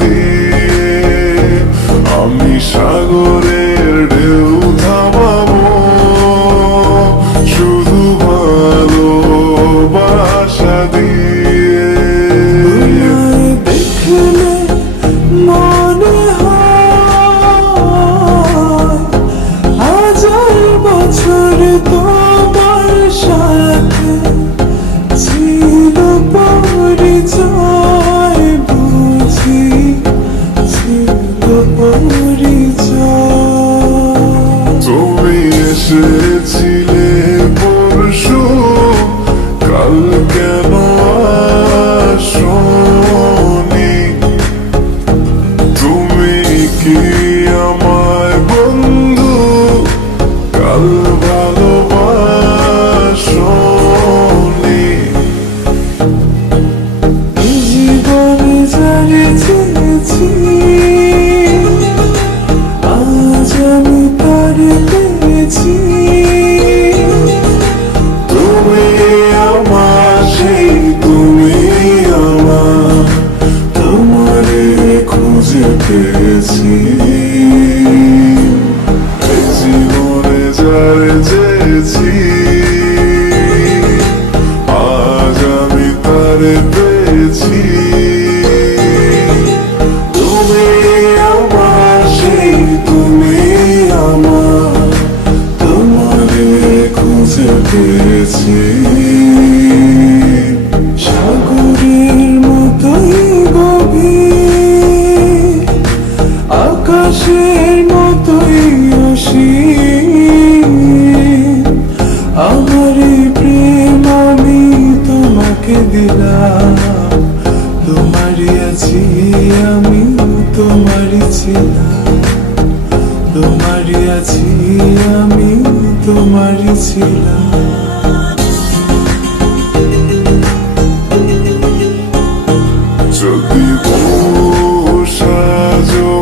দিয়ে আমি সাগরের ঢেউ থামাবো, শুধু ভালোবাসা দিয়ে। দেখলে মনে হয় হাজার বছর তোমার সাথে ছিল পরিচয়, বুঝি ছিল পরিচয়। তুমি এসেছিলে পরশু, কাল কেন আসোনি? তুমি কি আমায় বন্ধু কাল ভালোবাসোনি? এই জীবনে যারে চেয়েছি আজ আমি তারে পেয়েছি। তুমি আমার সেই তুমি আমার, তোমারে খুঁজে পেয়েছি। এই জীবনে যারে চেয়েছি আজ আমি তারে পেয়েছি। তুমি আমার সেই তুমি আমার, তোমারে খুঁজে পেয়েছি। সাগরের মতোই গভীর, আকাশের মতোই অসীম, আমার এই প্রেম আমি তোমাকে দিলাম। তোমারই আছি আমি, তোমারই ছিলাম। তোমারই আছি আমি, তোমারই ছিলাম। যদি সাজো